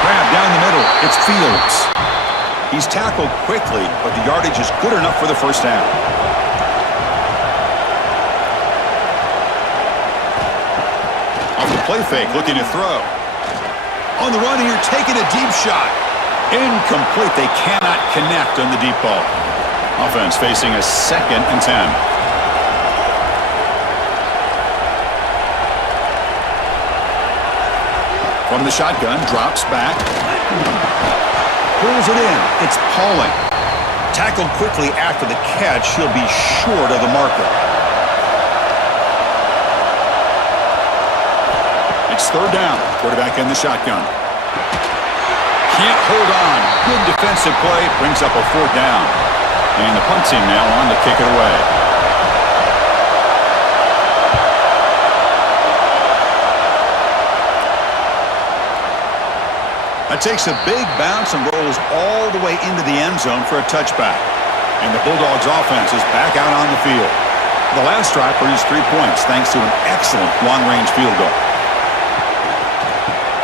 Grab down the middle, it's Fields. He's tackled quickly, but the yardage is good enough for the first down. Play fake, looking to throw. On the run here, taking a deep shot. Incomplete. They cannot connect on the deep ball. Offense facing a 2nd and 10. From the shotgun, drops back. Pulls it in. It's Pauling. Tackled quickly after the catch. He'll be short of the marker. It's third down. Quarterback in the shotgun. Can't hold on. Good defensive play. Brings up a fourth down. And the punt team now on to kick it away. That takes a big bounce and rolls all the way into the end zone for a touchback. And the Bulldogs offense is back out on the field. The last drive produced 3 points thanks to an excellent long-range field goal.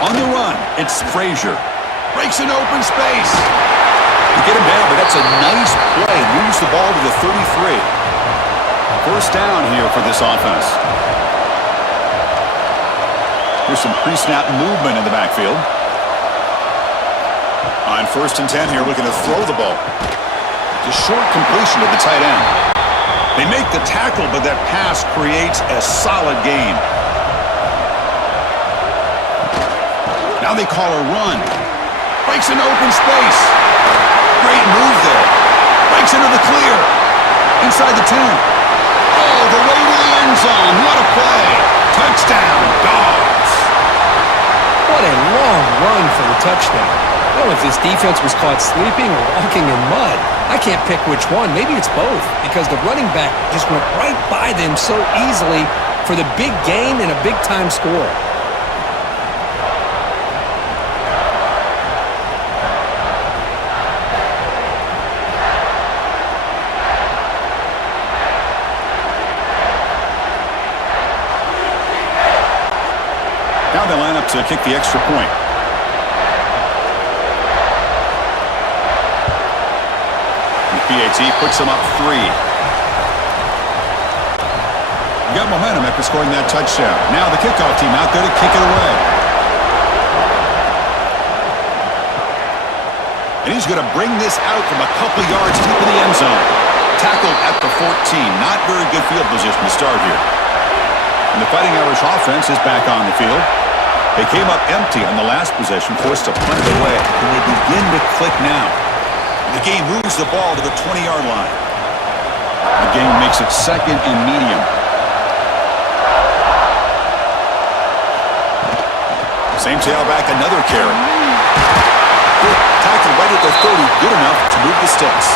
On the run, it's Frazier. Breaks an open space. You get him down, but that's a nice play. Moves the ball to the 33. First down here for this offense. Here's some pre-snap movement in the backfield. On 1st and 10 here, looking to throw the ball. It's a short completion to the tight end. They make the tackle, but that pass creates a solid gain. Now they call a run. Breaks an open space. Great move there. Breaks into the clear. Inside the 10. Oh, the way to the end zone. What a play. Touchdown, Dogs. What a long run for the touchdown. I don't know if this defense was caught sleeping or walking in mud. I can't pick which one. Maybe it's both, because the running back just went right by them so easily for the big gain and a big-time score. Now they line up to kick the extra point. PAT puts them up 3. You got momentum after scoring that touchdown. Now the kickoff team out there to kick it away. And he's going to bring this out from a couple yards deep in the end zone. Tackled at the 14. Not very good field position to start here. And the Fighting Irish offense is back on the field. They came up empty on the last possession, forced to punt it away. And they begin to click now. The game moves the ball to the 20-yard line. The game makes it 2nd and medium. Same tailback, another carry. Good tackle right at the 30, good enough to move the sticks.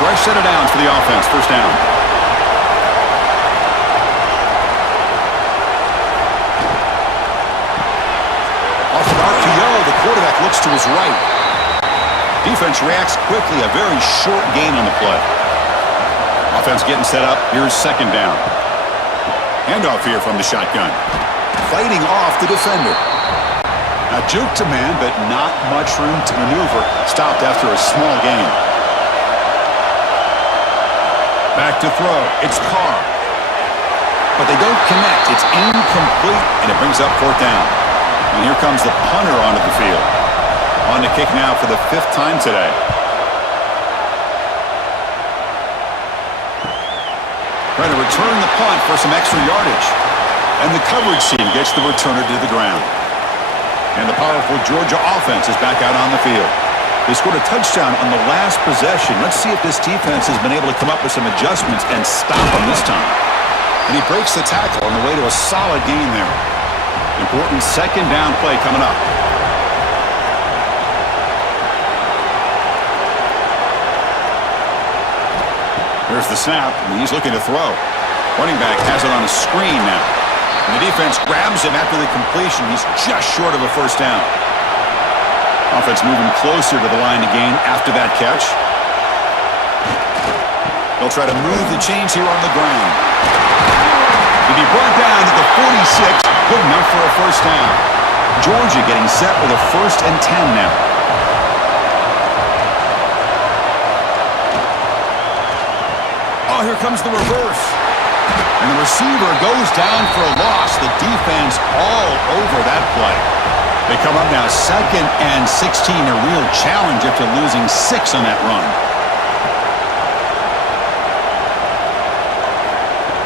Fresh set of downs for the offense, first down. Off an RPO, the quarterback looks to his right. Defense reacts quickly, a very short gain on the play. Offense getting set up. Here's 2nd down. Handoff here from the shotgun. Fighting off the defender. Now juke to man, but not much room to maneuver. Stopped after a small gain. Back to throw. It's Carr. But they don't connect. It's incomplete, and it brings up 4th down. And here comes the punter onto the field. On to kick now for the 5th time today. Trying to return the punt for some extra yardage. And the coverage team gets the returner to the ground. And the powerful Georgia offense is back out on the field. They scored a touchdown on the last possession. Let's see if this defense has been able to come up with some adjustments and stop them this time. And he breaks the tackle on the way to a solid gain there. Important 2nd down play coming up. Here's the snap, and he's looking to throw. Running back has it on a screen now. And the defense grabs him after the completion. He's just short of a first down. Offense moving closer to the line to gain after that catch. They'll try to move the chains here on the ground. He'll be brought down to the 46. Good enough for a first down. Georgia getting set with a 1st and 10 now. Oh, here comes the reverse. And the receiver goes down for a loss. The defense all over that play. They come up now 2nd and 16. A real challenge after losing 6 on that run.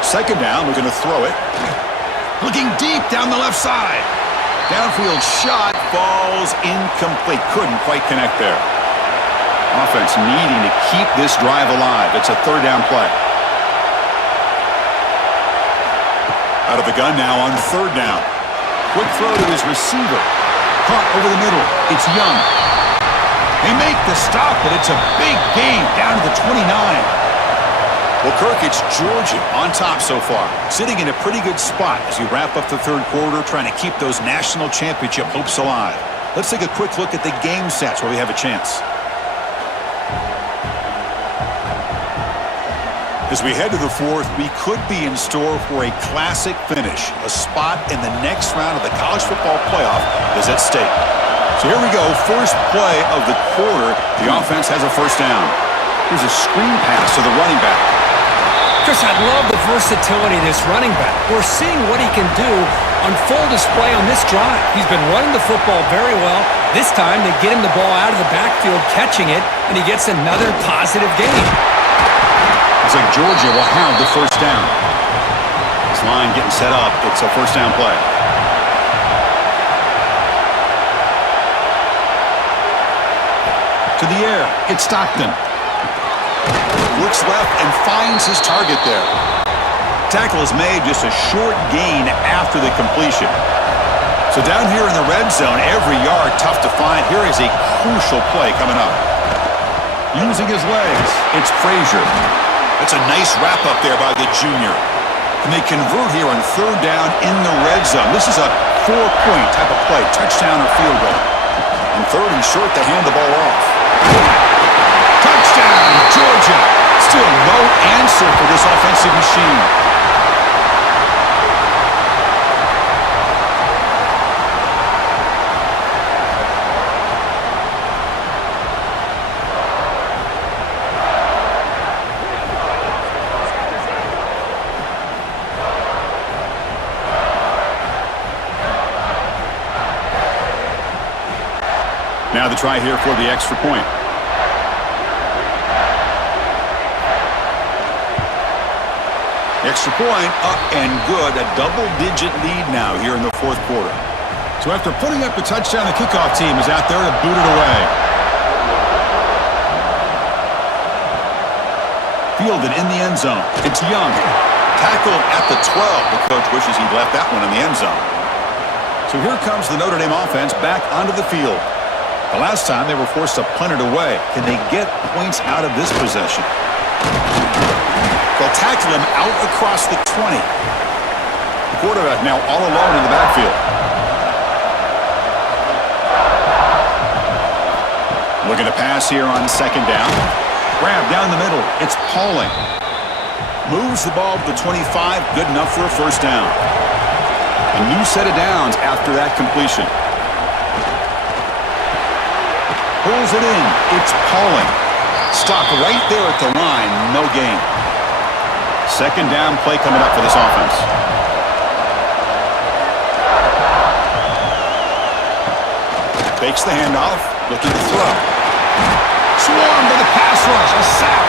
2nd down, we're going to throw it. Looking deep down the left side. Downfield shot falls incomplete. Couldn't quite connect there. Offense needing to keep this drive alive. It's a third down play. Out of the gun now on third down. Quick throw to his receiver. Caught over the middle. It's Young. They make the stop, but it's a big gain down to the 29. Well, Kirk, it's Georgia on top so far. Sitting in a pretty good spot as you wrap up the third quarter, trying to keep those national championship hopes alive. Let's take a quick look at the game sets where we have a chance. As we head to the fourth, we could be in store for a classic finish. A spot in the next round of the college football playoff is at stake. So here we go, first play of the quarter. The offense has a first down. Here's a screen pass to the running back. Chris, I love the versatility of this running back. We're seeing what he can do on full display on this drive. He's been running the football very well. This time they get him the ball out of the backfield, catching it, and he gets another positive gain. Looks like Georgia will have the first down. This line getting set up. It's a first down play. To the air. It's Stockton. Looks left and finds his target there. Tackle is made, just a short gain after the completion. So down here in the red zone, every yard tough to find. Here is a crucial play coming up. Using his legs, it's Frazier. That's a nice wrap-up there by the junior. And they convert here on third down in the red zone. This is a 4-point type of play, touchdown or field goal. And third and short, they hand the ball off. Touchdown, Georgia. Still no answer for this offensive machine. Now the try here for the extra point. Extra point up and good. A double-digit lead now here in the fourth quarter. So after putting up a touchdown, the kickoff team is out there to boot it away. Fielded in the end zone. It's Young. Tackled at the 12. The coach wishes he'd left that one in the end zone. So here comes the Notre Dame offense back onto the field. The last time they were forced to punt it away. Can they get points out of this possession? They'll tackle him out across the 20. The quarterback now all alone in the backfield. Looking to pass here on second down. Grab down the middle. It's Pauling. Moves the ball to the 25. Good enough for a first down. A new set of downs after that completion. Pulls it in. It's Pauling. Stop right there at the line. No gain. Second down play coming up for this offense. Fakes the handoff. Looking to throw. Swarmed by the pass rush. A sack.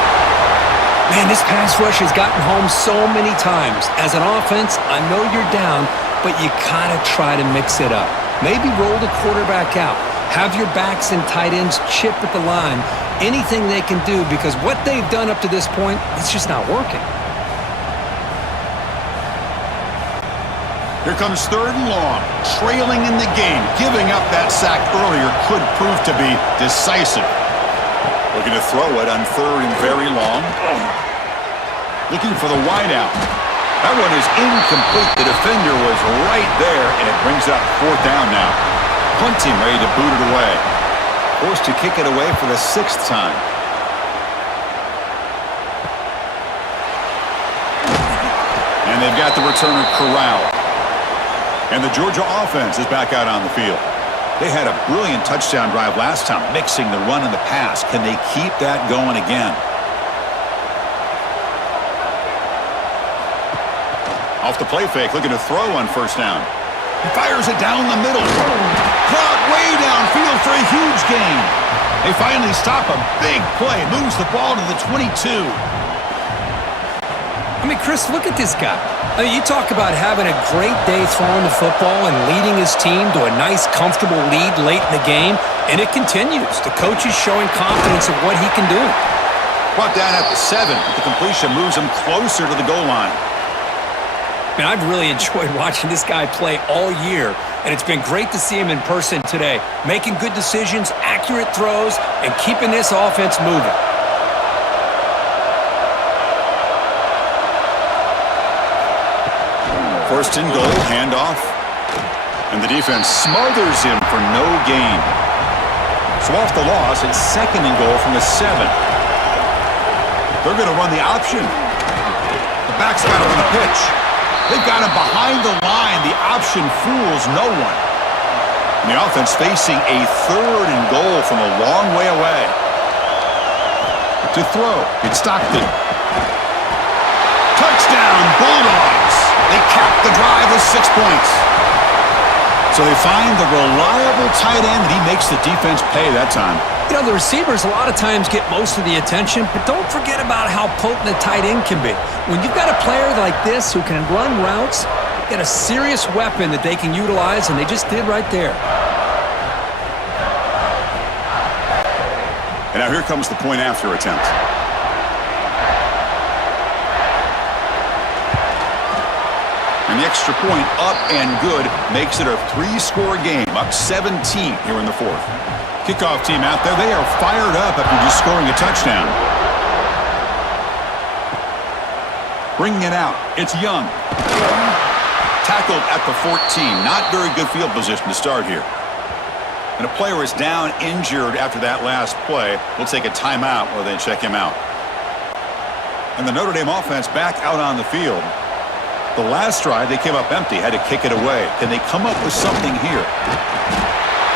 Man, this pass rush has gotten home so many times. As an offense, I know you're down, but you gotta try to mix it up. Maybe roll the quarterback out. Have your backs and tight ends chip at the line. Anything they can do, because what they've done up to this point, it's just not working. Here comes third and long. Trailing in the game. Giving up that sack earlier could prove to be decisive. Looking to throw it on third and very long. Looking for the wideout. That one is incomplete. The defender was right there, and it brings up fourth down now. Punting, ready to boot it away. Forced to kick it away for the 6th time. And they've got the returner corralled. And the Georgia offense is back out on the field. They had a brilliant touchdown drive last time, mixing the run and the pass. Can they keep that going again? Off the play fake, looking to throw on first down. He fires it down the middle. Caught way downfield for a huge gain. They finally stop a big play. Moves the ball to the 22. I mean, Chris, look at this guy. I mean, you talk about having a great day throwing the football and leading his team to a nice, comfortable lead late in the game, and it continues. The coach is showing confidence in what he can do. Brought down at the 7. The completion moves him closer to the goal line. I mean, I've really enjoyed watching this guy play all year, and it's been great to see him in person today, making good decisions, accurate throws, and keeping this offense moving. First and goal, handoff. And the defense smothers him for no gain. So off the loss, it's second and goal from the 7. They're going to run the option. The back's got him on the pitch. They've got him behind the line. The option fools no one. And the offense facing a third and goal from a long way away. To throw, it's Stockton. Touchdown, Bulldogs! They cap the drive with 6 points. So they find the reliable tight end, and he makes the defense pay that time. You know, the receivers a lot of times get most of the attention, but don't forget about how potent a tight end can be. When you've got a player like this who can run routes, get a serious weapon that they can utilize, and they just did right there. And now here comes the point after attempt. And the extra point up and good makes it a 3-score game, up 17 here in the 4th. Kickoff team out there, they are fired up after just scoring a touchdown. Bringing it out, it's Young. Tackled at the 14, not very good field position to start here. And a player is down injured after that last play. We'll take a timeout while they check him out. And the Notre Dame offense back out on the field. The last drive, they came up empty, had to kick it away. Can they come up with something here?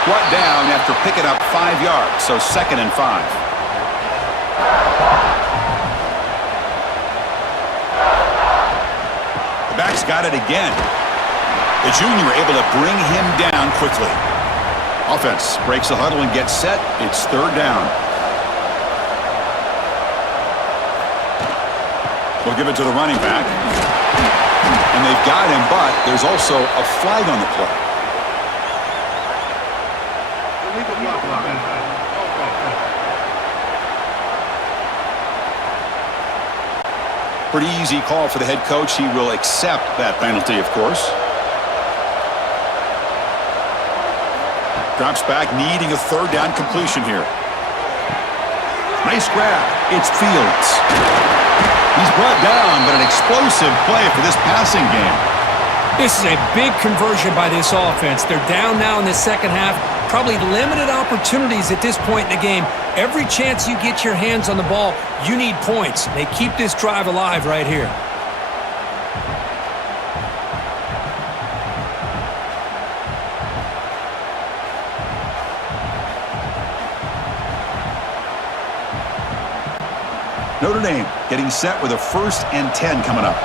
Brought down after picking up 5 yards, so 2nd and 5. The back's got it again. The junior able to bring him down quickly. Offense breaks the huddle and gets set. It's 3rd down. We'll give it to the running back. And they've got him, but there's also a flag on the play. Pretty easy call for the head coach. He will accept that penalty, of course. Drops back, needing a 3rd down completion here. Nice grab. It's Fields. He's brought down, but an explosive play for this passing game. This is a big conversion by this offense. They're down now in the second half. Probably limited opportunities at this point in the game. Every chance you get your hands on the ball, you need points. They keep this drive alive right here. Notre Dame getting set with a 1st and 10 coming up.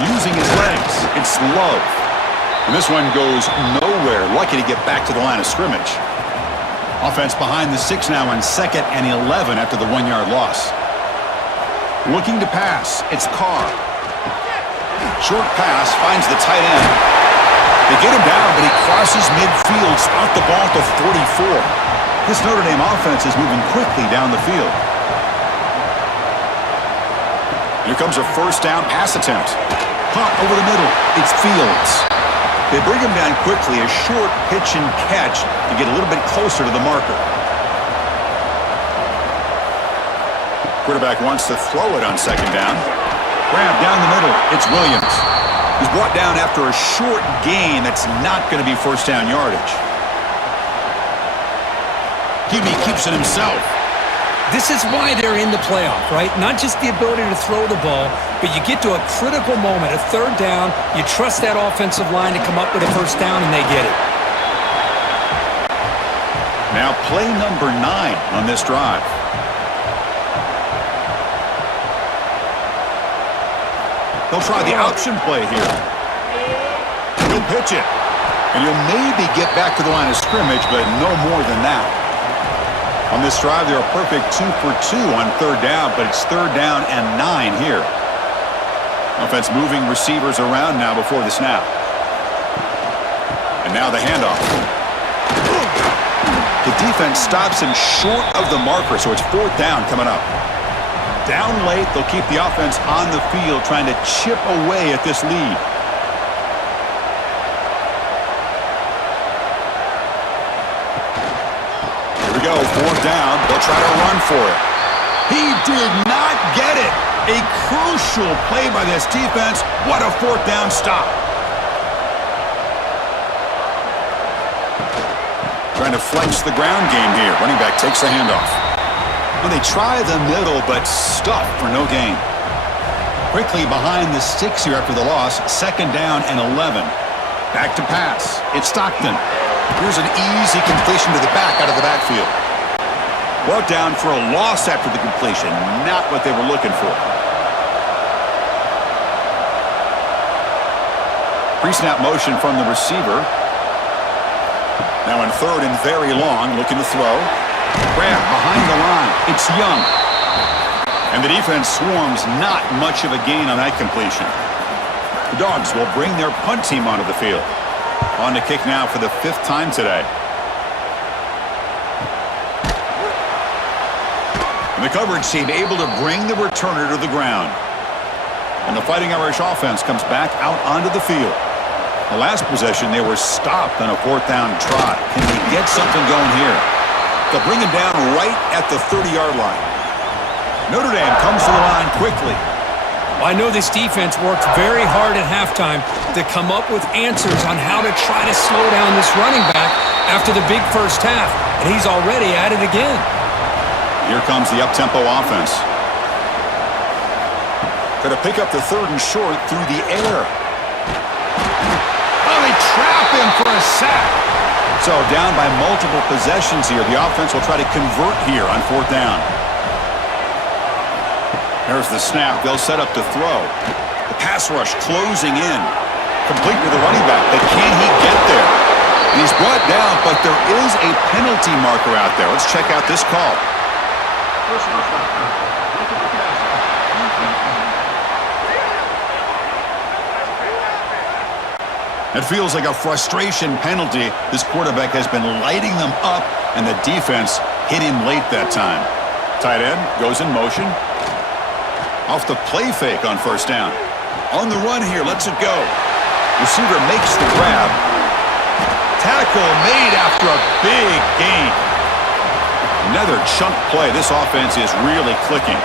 Using his legs, it's Love. And this one goes nowhere. Lucky to get back to the line of scrimmage. Offense behind the 6 now on 2nd and 11 after the 1-yard loss. Looking to pass, it's Carr. Short pass finds the tight end. They get him down, but he crosses midfield, spot the ball to 44. This Notre Dame offense is moving quickly down the field. Here comes a 1st down pass attempt. Caught over the middle. It's Fields. They bring him down quickly, a short pitch and catch to get a little bit closer to the marker. Quarterback wants to throw it on 2nd down. Grab down the middle. It's Williams. He's brought down after a short gain that's not going to be 1st down yardage. QB keeps it himself. This is why they're in the playoff, right? Not just the ability to throw the ball, but you get to a critical moment, a 3rd down, you trust that offensive line to come up with a 1st down, and they get it. Now play number 9 on this drive. They'll try the option play here. He'll pitch it. And he'll maybe get back to the line of scrimmage, but no more than that. On this drive, they're a perfect 2 for 2 on third down, but it's third down and 9 here. Offense moving receivers around now before the snap. And now the handoff. The defense stops him short of the marker, so it's fourth down coming up. Down late, they'll keep the offense on the field trying to chip away at this lead. Here we go, fourth down. They'll try to run for it. He did not get it. A crucial play by this defense. What a fourth down stop. Trying to flex the ground game here. Running back takes the handoff. Well, they try the middle, but stuff for no gain. Quickly behind the sticks here after the loss. Second down and 11. Back to pass. It's Stockton. Here's an easy completion to the back out of the backfield. Brought down for a loss after the completion. Not what they were looking for. Pre-snap motion from the receiver. Now in third and very long, looking to throw. Grab behind the line. It's Young. And the defense swarms, not much of a gain on that completion. The Dogs will bring their punt team onto the field. On to kick now for the 5th time today. And the coverage team able to bring the returner to the ground. And the Fighting Irish offense comes back out onto the field. The last possession, they were stopped on a fourth down try. Can they get something going here? They'll bring him down right at the 30-yard line. Notre Dame comes to the line quickly. Well, I know this defense worked very hard at halftime to come up with answers on how to try to slow down this running back after the big first half, and he's already at it again. Here comes the up-tempo offense. Going to pick up the third and short through the air. Oh, they trap him for a sack. So down by multiple possessions here. The offense will try to convert here on fourth down. There's the snap. They'll set up to throw. The pass rush closing in. Complete with the running back. But can he get there? And he's brought down, but there is a penalty marker out there. Let's check out this call. It feels like a frustration penalty. This quarterback has been lighting them up, and the defense hit him late that time. Tight end goes in motion. Off the play fake on first down. On the run here, lets it go. Receiver makes the grab. Tackle made after a big gain. Another chunk play. This offense is really clicking.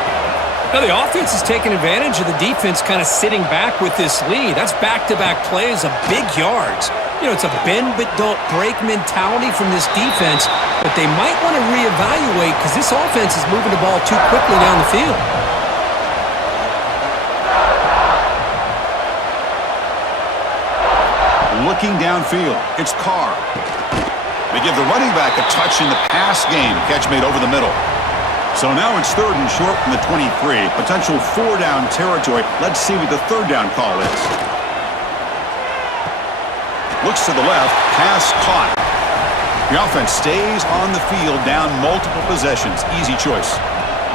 Now the offense is taking advantage of the defense kind of sitting back with this lead. That's back-to-back plays of big yards. You know, it's a bend but don't break mentality from this defense, but they might want to reevaluate because this offense is moving the ball too quickly down the field. Looking downfield, it's Carr. They give the running back a touch in the pass game. Catch made over the middle. So now it's third and short from the 23. Potential 4-down territory. Let's see what the third down call is. Looks to the left. Pass caught. The offense stays on the field down multiple possessions. Easy choice.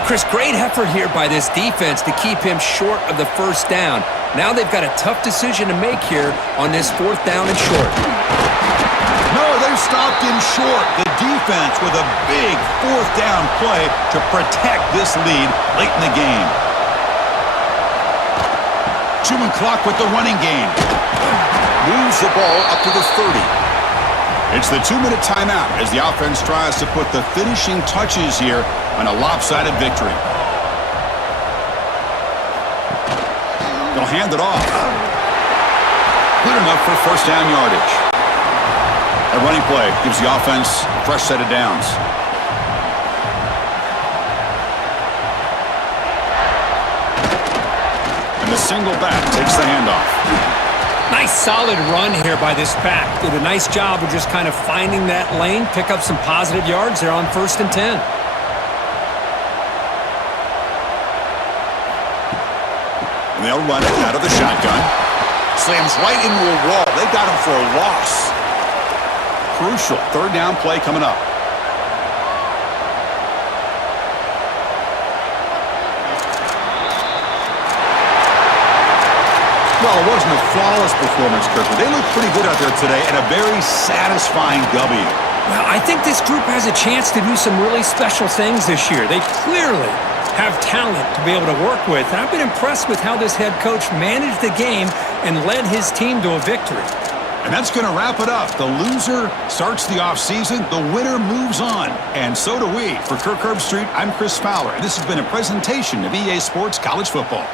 Chris, great effort here by this defense to keep him short of the first down. Now they've got a tough decision to make here on this fourth down and short. No, they've stopped him short. The defense with a big fourth down play to protect this lead late in the game. Chewing clock with the running game. Moves the ball up to the 30. It's the 2-minute timeout as the offense tries to put the finishing touches here on a lopsided victory. They'll hand it off. Good enough for first down yardage. A running play gives the offense a fresh set of downs. And the single back takes the handoff. Nice solid run here by this back. Did a nice job of just kind of finding that lane, pick up some positive yards there on 1st and 10. And they'll run it out of the shotgun. Slams right into a wall. They got him for a loss. Crucial third down play coming up. while it wasn't a flawless performance, Kirk, they look pretty good out there today and a very satisfying W. Well, I think this group has a chance to do some really special things this year. They clearly have talent to be able to work with. And I've been impressed with how this head coach managed the game and led his team to a victory. And that's going to wrap it up. The loser starts the offseason. The winner moves on. And so do we. For Kirk Herbstreit, I'm Chris Fowler. And this has been a presentation of EA Sports College Football.